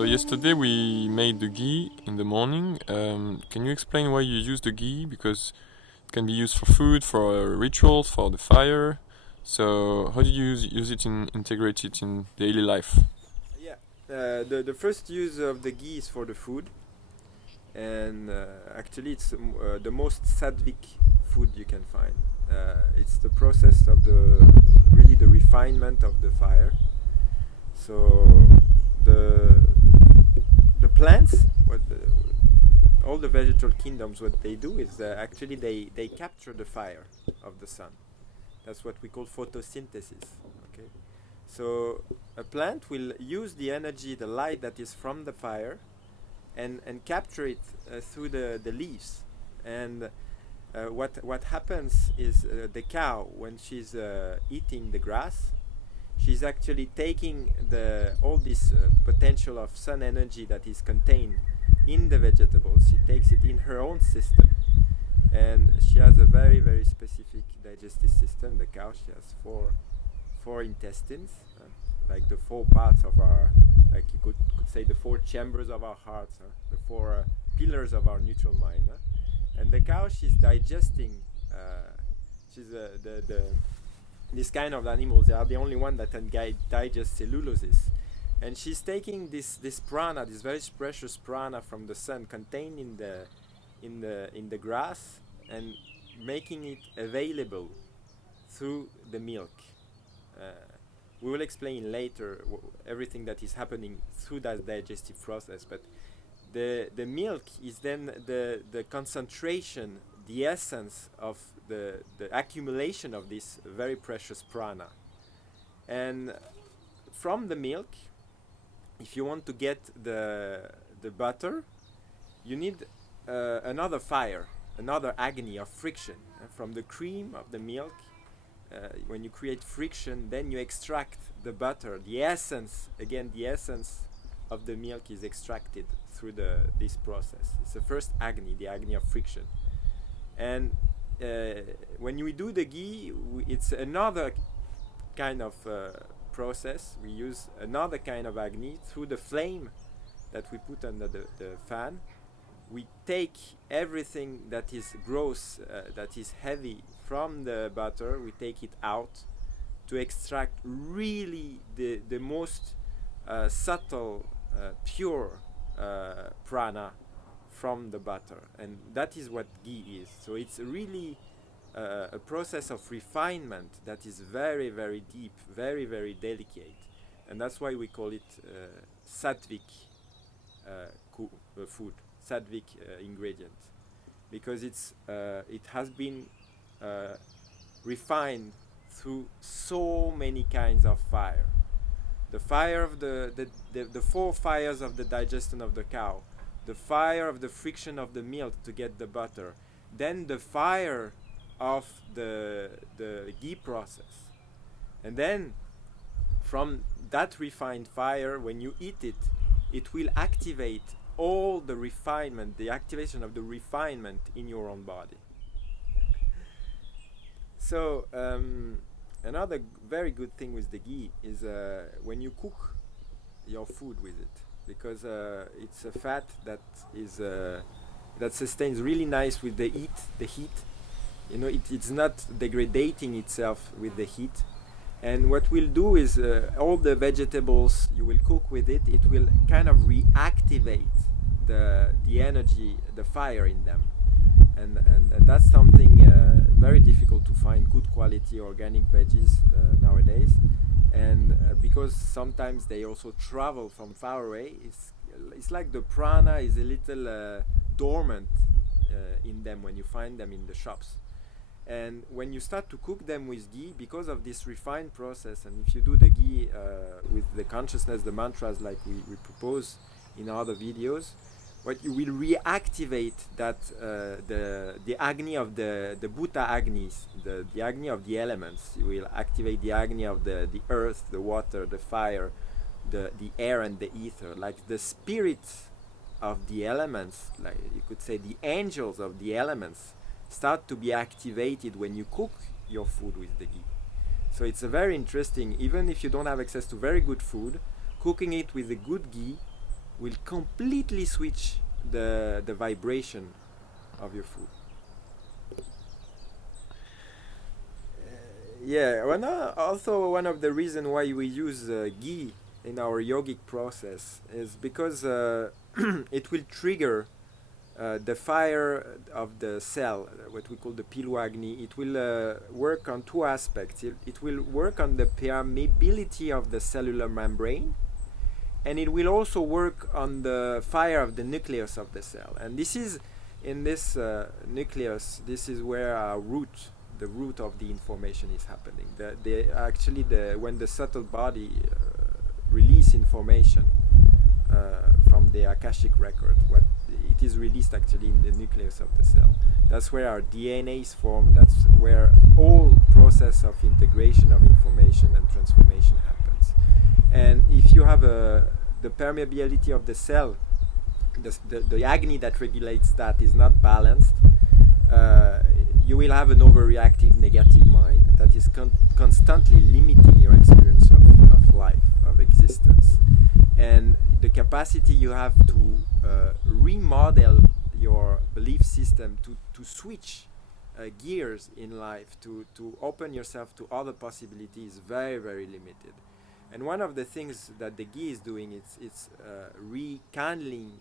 So yesterday we made the ghee in the morning. Can you explain why you use the ghee? Because it can be used for food, for rituals, for the fire. So how do you use it in integrate it in daily life? Yeah, the first use of the ghee is for the food, and actually it's the most sattvic food you can find. It's the process of the refinement of the fire. So the plants, all the vegetal kingdoms, what they do is actually they capture the fire of the sun. That's what we call photosynthesis. Okay, so a plant will use the energy, the light that is from the fire, and capture it through the leaves. And what happens is the cow, when she's eating the grass, she's actually taking all this potential of sun energy that is contained in the vegetables. She takes it in her own system, and she has a very, very specific digestive system. The cow, she has four intestines, like the four parts of our, like you could say the four chambers of our hearts, the four pillars of our neutral mind. And the cow, she's digesting. She's this kind of animals. They are the only one that can digest cellulosis, and she's taking this prana, this very precious prana from the sun, contained in the grass, and making it available through the milk. We will explain later everything that is happening through that digestive process, but the milk is then the concentration, the essence of the accumulation of this very precious prana. And from the milk, if you want to get the butter, you need another fire, another agony of friction. From the cream of the milk, when you create friction, then you extract the butter. The essence, again, the essence of the milk is extracted through this process. It's the first agony, the agony of friction. And when we do the ghee, it's another kind of process. We use another kind of agni through the flame that we put under the fan. We take everything that is gross, that is heavy from the butter, we take it out to extract really the most subtle, pure prana from the butter. And that is what ghee is. So it's really a process of refinement that is very, very deep, very, very delicate. And that's why we call it sattvic food, sattvic ingredient, because it has been refined through so many kinds of fire. The fire of the four fires of the digestion of the cow, the fire of the friction of the milk to get the butter, then the fire of the ghee process. And then from that refined fire, when you eat it, it will activate all the refinement, the activation of the refinement in your own body. So another very good thing with the ghee is when you cook your food with it, because it's a fat that is that sustains really nice with the heat. You know, it's not degrading itself with the heat. And what we'll do is all the vegetables you will cook with it, it will kind of reactivate the energy, the fire in them. And that's something very difficult to find good quality organic veggies nowadays. And because sometimes they also travel from far away, it's like the prana is a little dormant in them when you find them in the shops. And when you start to cook them with ghee, because of this refined process, and if you do the ghee with the consciousness, the mantras like we propose in other videos, what you will reactivate that the agni of the bhuta agnis, the agni of the elements. You will activate the agni of the earth, the water, the fire, the air and the ether, like the spirits of the elements, like you could say the angels of the elements, start to be activated when you cook your food with the ghee. So it's a very interesting, even if you don't have access to very good food, cooking it with a good ghee will completely switch the vibration of your food. Yeah, also one of the reasons why we use ghee in our yogic process is because it will trigger the fire of the cell, what we call the pilu agni. It will work on two aspects. It will work on the permeability of the cellular membrane, and it will also work on the fire of the nucleus of the cell. And this is, in this nucleus, this is where our the root of the information is happening. When the subtle body release information from the Akashic record, what it is released actually in the nucleus of the cell. That's where our DNA is formed. That's where all process of integration of information and transformation happens. And if you have the permeability of the cell, the Agni that regulates that is not balanced, you will have an overreactive negative mind that is constantly limiting your experience of life, of existence. And the capacity you have to remodel your belief system, to switch gears in life, to open yourself to other possibilities, is very, very limited. And one of the things that the ghee is doing, it's rekindling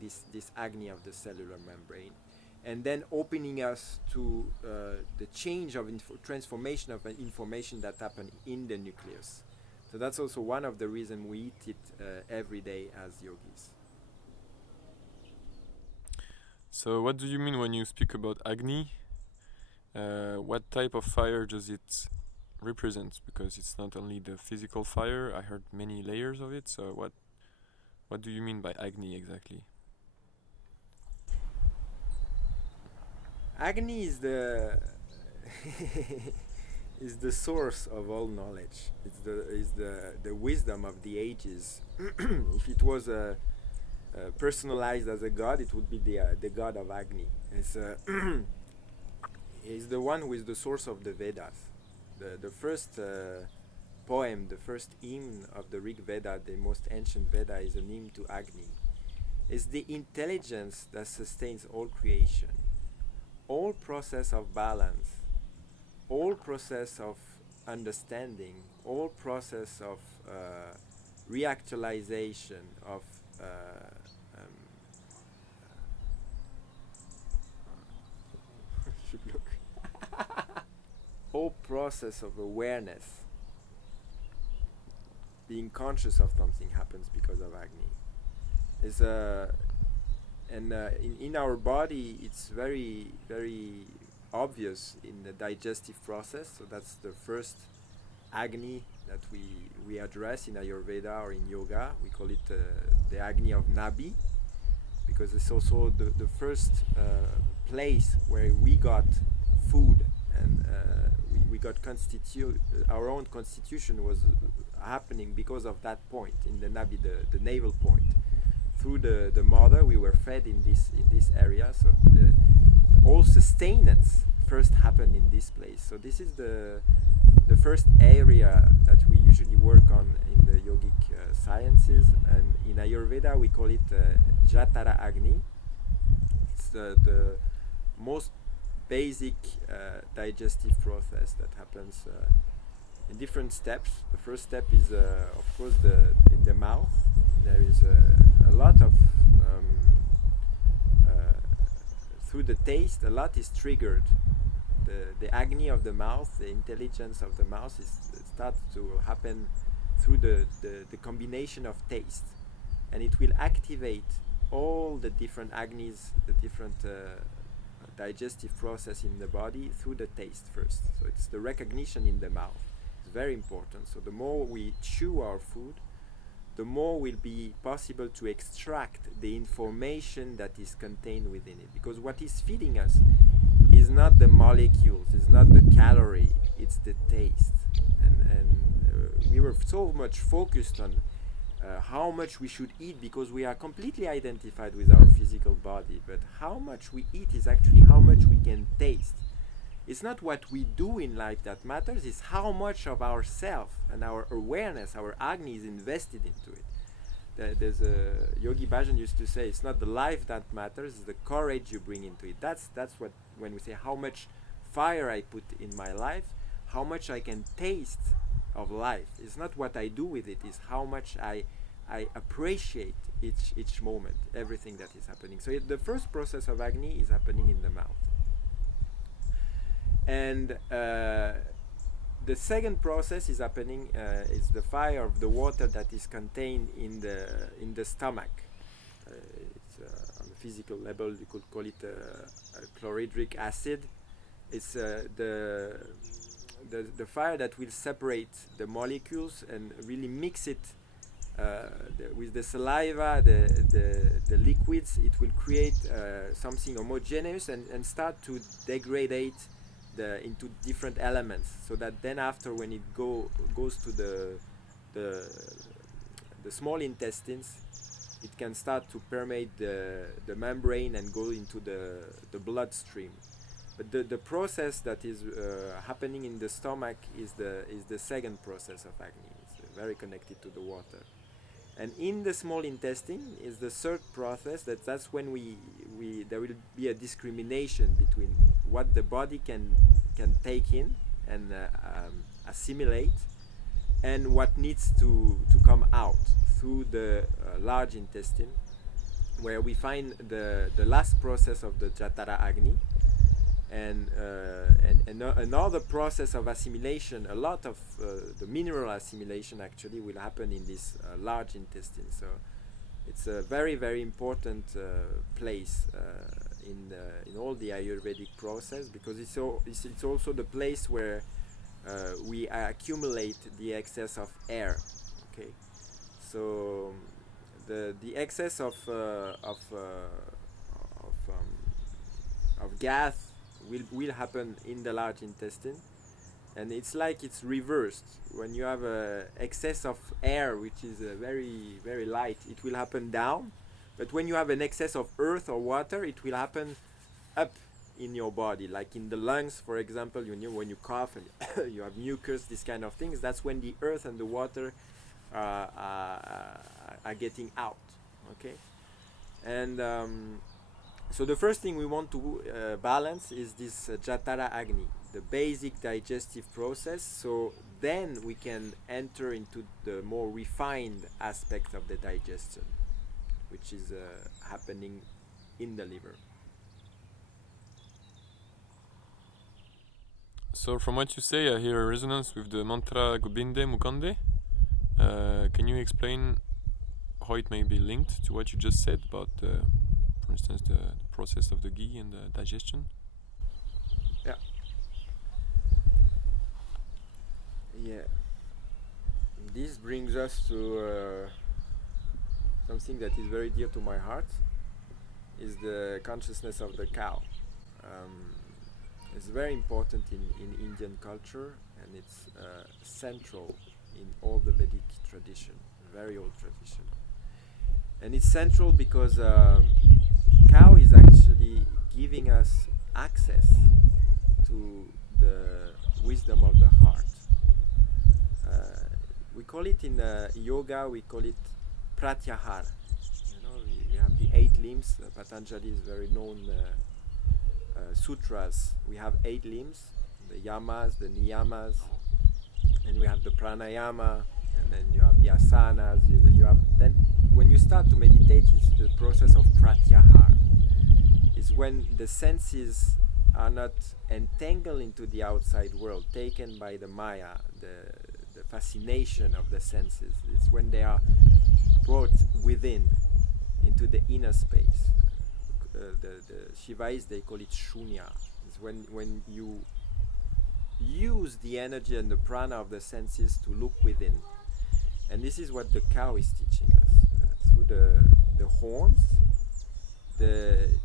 this Agni of the cellular membrane, and then opening us to the change of transformation of information that happen in the nucleus. So that's also one of the reasons we eat it every day as yogis. So what do you mean when you speak about Agni? What type of fire does it represent? Because it's not only the physical fire. I heard many layers of it. So what do you mean by Agni exactly? Agni is the is the source of all knowledge. It's the wisdom of the ages. If it was personalized as a god, it would be the god of Agni. It's is the one who is the source of the Vedas. The first poem, the first hymn of the Rig Veda, the most ancient Veda, is an hymn to Agni. It's the intelligence that sustains all creation, all process of balance, all process of understanding, all process of reactualization, of whole process of awareness, being conscious of something, happens because of Agni. Is in our body, it's very, very obvious in the digestive process. So that's the first Agni that we address in Ayurveda or in yoga. We call it the Agni of Nabhi, because it's also the first place where we got food, and we got our own constitution was happening because of that point in the Nabhi, the navel point. Through the mother, we were fed in this area. So all sustenance first happened in this place. So this is the first area that we usually work on in the yogic sciences, and in Ayurveda we call it Jatara Agni. It's the most basic digestive process that happens in different steps. The first step is of course in the mouth. There is a lot of through the taste, a lot is triggered. The Agni of the mouth, the intelligence of the mouth starts to happen through the combination of taste, and it will activate all the different Agnis, the different digestive process in the body through the taste first. So it's the recognition in the mouth. It's very important. So the more we chew our food, the more will be possible to extract the information that is contained within it. Because what is feeding us is not the molecules, it's not the calorie, it's the taste. And we were so much focused on how much we should eat, because we are completely identified with our physical body. But how much we eat is actually how much we can taste. It's not what we do in life that matters, it's how much of ourself and our awareness, our Agni, is invested into it. there's a Yogi Bhajan used to say, it's not the life that matters, it's the courage you bring into it. That's what, when we say how much fire I put in my life, how much I can taste of life. It's not what I do with it, it's how much I appreciate each moment, everything that is happening. So the first process of Agni is happening in the mouth. And the second process is happening, is the fire of the water that is contained in the stomach. It's on a physical level, you could call it a chlorhydric acid. It's the fire that will separate the molecules and really mix it with the saliva, the liquids. It will create something homogeneous and start to degrade into different elements, so that then after, when it goes to the small intestines, it can start to permeate the membrane and go into the bloodstream. But the process that is happening in the stomach is the second process of Agni. It's very connected to the water. And in the small intestine is the third process. That's when there will be a discrimination between what the body can take in and assimilate, and what needs to come out through the large intestine, where we find the last process of the Jatara Agni, and another process of assimilation. A lot of the mineral assimilation actually will happen in this large intestine. So it's a very, very important place in all the Ayurvedic process, because it's also the place where we accumulate the excess of air. Okay, so the excess of gas will happen in the large intestine, and it's like it's reversed. When you have a excess of air, which is very, very light, it will happen down. But when you have an excess of earth or water, it will happen up in your body, like in the lungs, for example. When you cough and you have mucus, these kind of things, that's when the earth and the water are getting out. Okay, and so the first thing we want to balance is this Jatara Agni, the basic digestive process. So then we can enter into the more refined aspect of the digestion, which is happening in the liver. So from what you say, I hear a resonance with the mantra Gobinde Mukande. Can you explain how it may be linked to what you just said about, for instance, the process of the ghee and the digestion? Yeah. Yeah. This brings us to something that is very dear to my heart, is the consciousness of the cow. It's very important in Indian culture, and it's central in all the Vedic tradition, very old tradition. And it's central because cow is actually giving us access to the wisdom of the heart. We call it in yoga, we call it pratyahara. We have the 8 limbs. Patanjali is very known sutras. We have 8 limbs, the yamas, the niyamas, and we have the pranayama, and then you have the asanas. Then when you start to meditate, it's the process of pratyahara. Is when the senses are not entangled into the outside world, taken by the maya, the fascination of the senses. It's when they are brought within, into the inner space. The Shivais, they call it shunya. It's when you use the energy and the prana of the senses to look within. And this is what the cow is teaching us. Through the horns,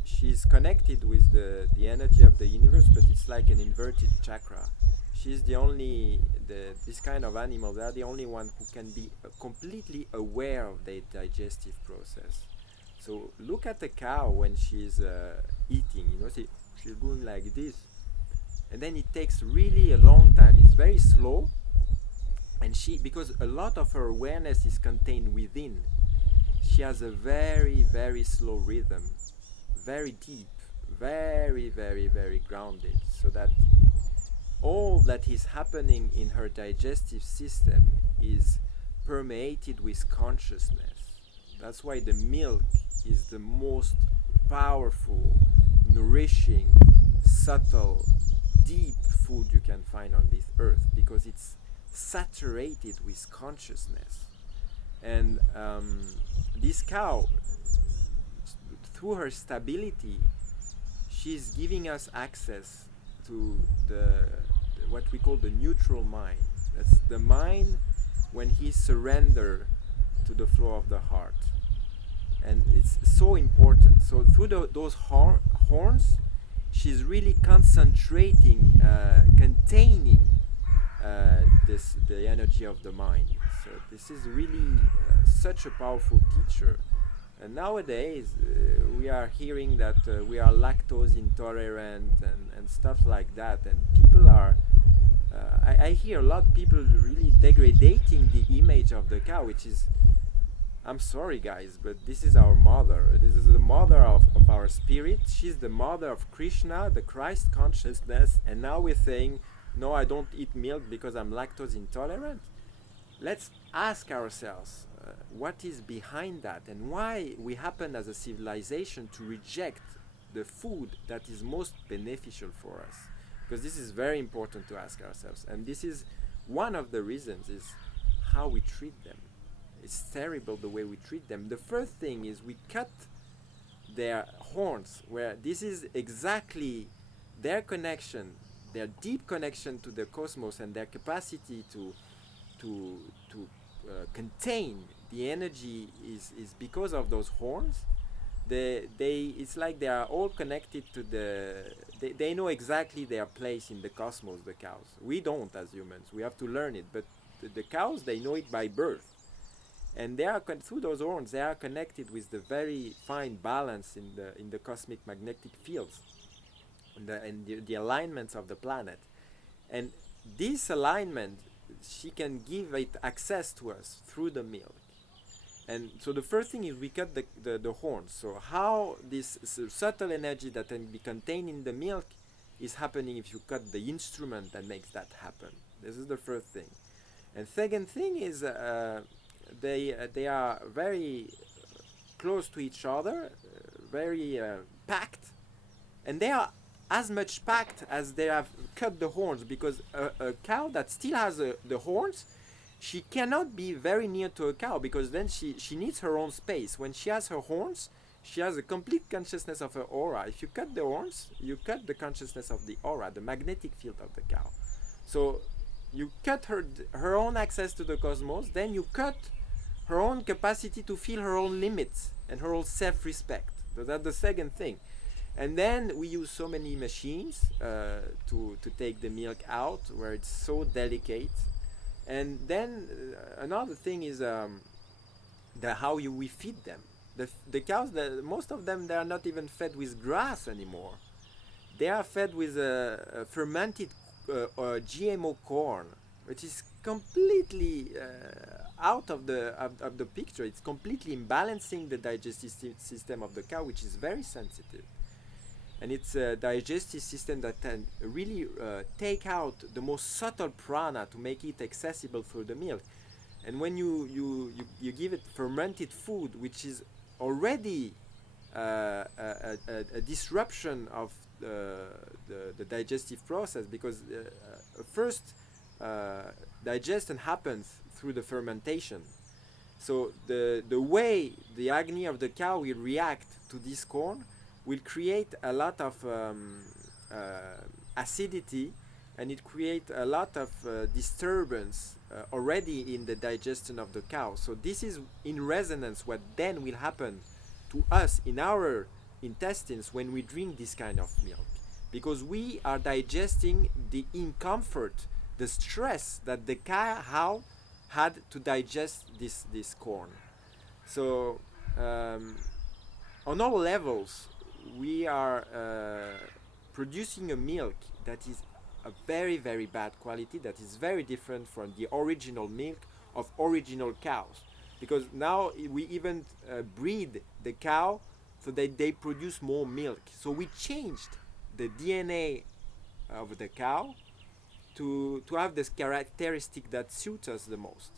she's connected with the energy of the universe, but it's like an inverted chakra. She's this kind of animal, they are the only one who can be completely aware of their digestive process. So look at the cow when she's eating, she's doing like this. And then it takes really a long time, it's very slow. And because a lot of her awareness is contained within. she has a very, very slow rhythm, very deep, very, very, very grounded, so that all that is happening in her digestive system is permeated with consciousness. That's why the milk is the most powerful, nourishing, subtle, deep food you can find on this earth, because it's saturated with consciousness. And this cow, through her stability, she's giving us access to what we call the neutral mind. That's the mind when he surrenders to the flow of the heart. And it's so important. So through those horns, she's really concentrating, containing the energy of the mind. So this is really such a powerful teacher. And nowadays we are hearing that we are lactose intolerant and stuff like that, and people are I hear a lot of people really degrading the image of the cow, which is, I'm sorry guys, but this is our mother. This is the mother of our spirit. She's the mother of Krishna, the Christ consciousness, and now we're saying, no, I don't eat milk because I'm lactose intolerant. Let's ask ourselves what is behind that, and why we happen as a civilization to reject the food that is most beneficial for us. Because this is very important to ask ourselves, and this is one of the reasons is how we treat them. It's terrible the way we treat them. The first thing is we cut their horns, where this is exactly their connection, their deep connection to the cosmos, and their capacity to contain the energy is because of those horns. It's like they are all connected to they know exactly their place in the cosmos, the cows. We don't as humans, we have to learn it, but the cows, they know it by birth. And they are through those horns, they are connected with the very fine balance in the cosmic magnetic fields and the alignments of the planet. And this alignment, she can give it access to us through the milk. And so the first thing is we cut the horns. So how this subtle energy that can be contained in the milk is happening if you cut the instrument that makes that happen. This is the first thing. And second thing is they are very close to each other, very packed, and they are as much packed as they have cut the horns, because a cow that still has the horns, she cannot be very near to a cow, because then she needs her own space. When she has her horns, she has a complete consciousness of her aura. If you cut the horns, you cut the consciousness of the aura, the magnetic field of the cow. So you cut her own access to the cosmos, then you cut her own capacity to feel her own limits and her own self-respect. So that's the second thing. And then we use so many machines to take the milk out, where it's so delicate. And then another thing is how we feed them. The cows, most of them, they are not even fed with grass anymore. They are fed with fermented GMO corn, which is completely out of the picture. It's completely imbalancing the digestive system of the cow, which is very sensitive. And it's a digestive system that can really take out the most subtle prana to make it accessible through the milk. And when you give it fermented food, which is already a disruption of the digestive process, because first digestion happens through the fermentation. So the way the agni of the cow will react to this corn will create a lot of acidity, and it creates a lot of disturbance already in the digestion of the cow. So this is in resonance what then will happen to us in our intestines when we drink this kind of milk, because we are digesting the discomfort, the stress that the cow had to digest this corn. So on all levels, we are producing a milk that is a very, very bad quality, that is very different from the original milk of original cows. because now we even breed the cow so that they produce more milk. So we changed the DNA of the cow to have this characteristic that suits us the most.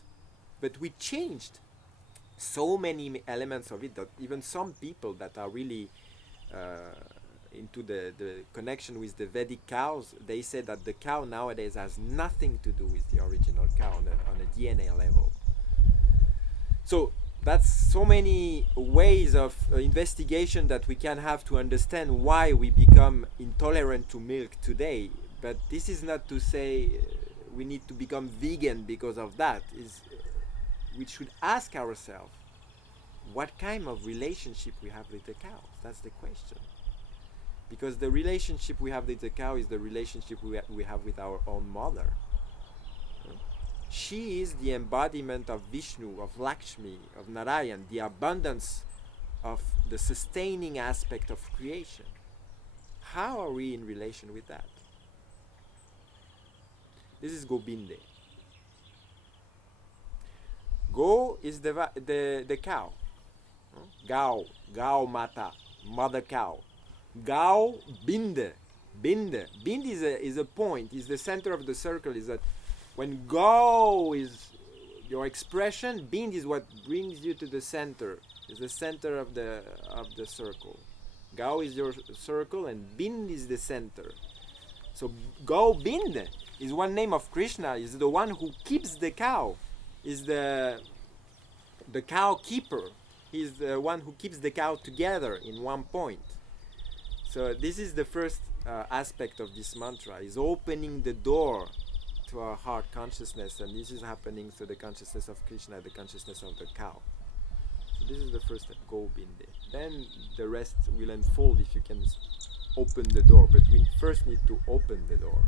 But we changed so many elements of it that even some people that are really into the connection with the Vedic cows, they say that the cow nowadays has nothing to do with the original cow on a DNA level. So that's so many ways of investigation that we can have to understand why we become intolerant to milk today. But this is not to say we need to become vegan because of that. We should ask ourselves what kind of relationship we have with the cows. That's the question. Because the relationship we have with the cow is the relationship we have with our own mother. She is the embodiment of Vishnu, of Lakshmi, of Narayan, the abundance of the sustaining aspect of creation. How are we in relation with that? This is Gobinde. Go is the cow. Gau mata, mother cow. Gau binde. Binde is a point, is the center of the circle. Is that when Gau is your expression, Bind is what brings you to the center. Is the center of the circle. Gau is your circle and Bind is the center. So Gau Bind is one name of Krishna. Is the one who keeps the cow. Is the cow keeper. He's the one who keeps the cow together in one point. So this is the first aspect of this mantra, is opening the door to our heart consciousness, and this is happening through the consciousness of Krishna, the consciousness of the cow. So this is the first step, Gobinde. Then the rest will unfold if you can open the door, but we first need to open the door.